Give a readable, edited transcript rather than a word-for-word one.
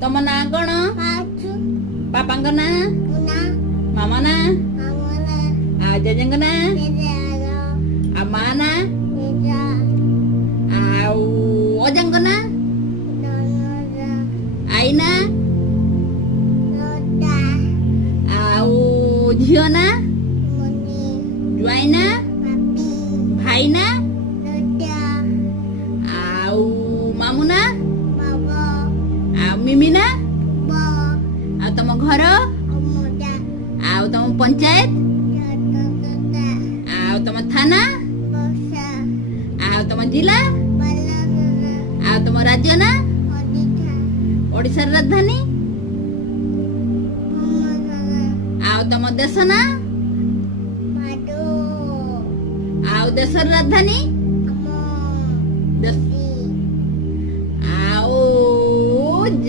ତମ ନାଁ କଣ? ବାପାଙ୍କ ନାଁ? ମାମା ନାଁ? ଆଉ ଜେଜେଙ୍କ ନାଁ? ଆଉ ମା ନାଁ? ଆଉ ଅଜାଙ୍କ ନାଁ? ଆଈ ନାଁ? ଆଉ ଝିଅ ନାଁ? ଜ୍ୱାଇଁ ନାଁ? ଭାଇ ନାଁ? ଆଉ ମାମୁଁ ନାଁ? ଆଉ ମିମି ନାଁ? ଆଉ ତମ ଘର? ଆଉ ତମ ପଞ୍ଚାୟତ? ଆଉ ତମ ଥାନା? ଆଉ ତମ ଜିଲ୍ଲା? ଆଉ ତମ ରାଜ୍ୟ ନାଁ? ଓଡ଼ିଶାର ରାଜଧାନୀ? ଆଉ ତମ ଦେଶ ନାଁ? ଆଉ ଦେଶର ରାଜଧାନୀ?